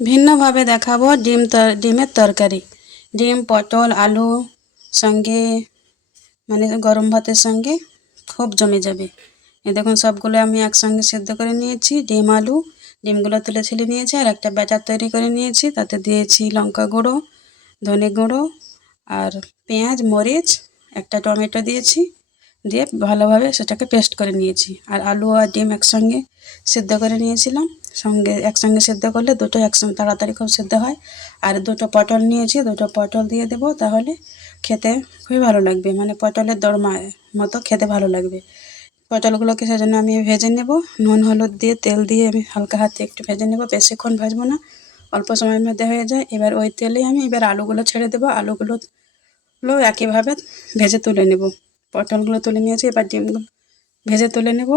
ভিন্নভাবে দেখাবো ডিমের তরকারি। ডিম, পটল, আলু সঙ্গে মানে গরম ভাতের সঙ্গে খুব জমে যাবে। এই দেখুন সবগুলো আমি একসঙ্গে সেদ্ধ করে নিয়েছি। ডিম, আলু, ডিমগুলো তুলে ছিলে নিয়েছি আর একটা ব্যাটার তৈরি করে নিয়েছি। তাতে দিয়েছি লঙ্কা গুঁড়ো, ধনে গুঁড়ো আর পেঁয়াজ, মরিচ, একটা টমেটো দিয়েছি। দিয়ে ভালোভাবে সেটাকে পেস্ট করে নিয়েছি। আর আলু আর ডিম একসঙ্গে সেদ্ধ করে নিয়েছিলাম। একসঙ্গে সেদ্ধ করলে দুটো একসঙ্গে তাড়াতাড়ি খুব সেদ্ধ হয়। আর দুটো পটল নিয়েছি, দুটো পটল দিয়ে দেবো, তাহলে খেতে খুবই ভালো লাগবে, মানে পটলের দোরমা মতো খেতে ভালো লাগবে। পটলগুলোকে সেজন্য আমি ভেজে নেব, নুন হলুদ দিয়ে তেল দিয়ে আমি হালকা হাতে একটু ভেজে নেব, বেশিক্ষণ ভাজবো না, অল্প সময়ের মধ্যে হয়ে যায়। এবার ওই তেলেই আমি আলুগুলো ছেড়ে দেবো। আলুগুলো একইভাবে ভেজে তুলে নেব। পটলগুলো তুলে নিয়েছি, এবার ডিমগুলো ভেজে তুলে নেব।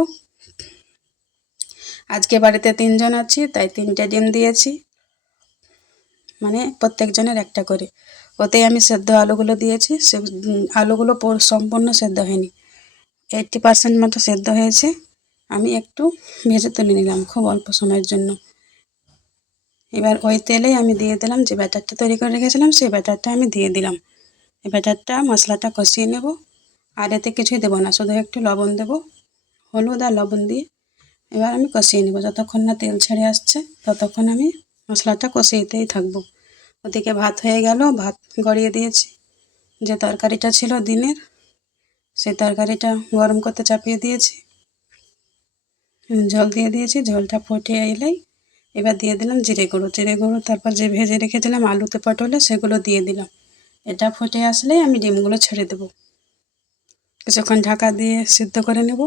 আজকে বাড়িতে 3 জন আছি, তাই 3টে ডিম দিয়েছি, মানে প্রত্যেকজনের একটা করে। ওতেই আমি সেদ্ধ আলুগুলো দিয়েছি। আলুগুলো সম্পূর্ণ সেদ্ধ হয়নি, 80% মতো সেদ্ধ হয়েছে। আমি একটু ভেজে তুলে নিলাম খুব অল্প সময়ের জন্য। এবার ওই তেলেই আমি দিয়ে দিলাম যে ব্যাটারটা তৈরি করে রেখেছিলাম, সেই ব্যাটারটা আমি দিয়ে দিলাম। এই ব্যাটারটা মশলাটা কষিয়ে নেব। আর এতে কিছুই দেবো না, শুধু একটু লবণ দেবো, হলুদ আর লবণ দিয়ে এবার আমি কষিয়ে নেব। যতক্ষণ না তেল ছেড়ে আসছে ততক্ষণ আমি মশলাটা কষিয়েতেই থাকবো। ওদিকে ভাত হয়ে গেল, ভাত গড়িয়ে দিয়েছি। যে তরকারিটা ছিল দিনের, সেই তরকারিটা গরম করতে চাপিয়ে দিয়েছি, জল দিয়ে দিয়েছি। ঝোলটা ফুটে এলেই এবার দিয়ে দিলাম জিরে গুঁড়ো, তারপর যে ভেজে রেখেছিলাম আলুতে পটলে সেগুলো দিয়ে দিলাম। এটা ফুটে আসলেই আমি ডিমগুলো ছেড়ে দেবো। কিছুক্ষণ ঢাকা দিয়ে সিদ্ধ করে নেব,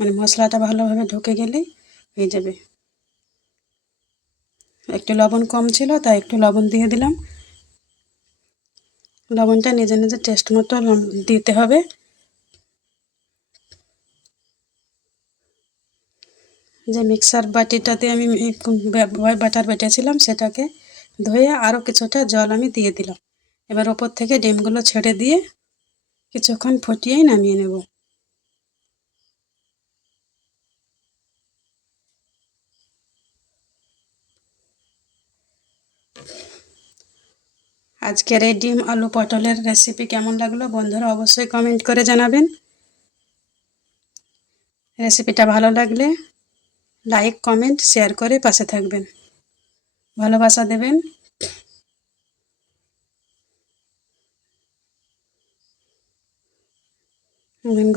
মানে মশলাটা ভালোভাবে ঢুকে গেলেই হয়ে যাবে। একটু লবণ কম ছিল, তাই একটু লবণ দিয়ে দিলাম। লবণটা নিজে নিজে টেস্ট মতো দিতে হবে। যে মিক্সার বাটিটাতে আমি বাটার বেটেছিলাম সেটাকে ধুয়ে আরও কিছুটা জল আমি দিয়ে দিলাম। এবার ওপর থেকে ডিমগুলো ছেড়ে দিয়ে কিছুক্ষণ ফুটিয়েই নামিয়ে নেব। আজকের এই ডিম আলু পটলের রেসিপি কেমন লাগলো বন্ধুরা অবশ্যই কমেন্ট করে জানাবেন। রেসিপিটা ভালো লাগলে লাইক, কমেন্ট, শেয়ার করে পাশে থাকবেন, ভালোবাসা দেবেন।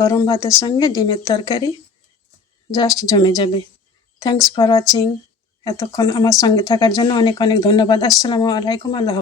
গরম ভাতের সঙ্গে ডিমের তরকারি জাস্ট জমে যাবে। Thanks for watching. এতক্ষণ আমার সঙ্গে থাকার জন্য অনেক অনেক ধন্যবাদ। আসসালামু আলাইকুম। আল্লাহ।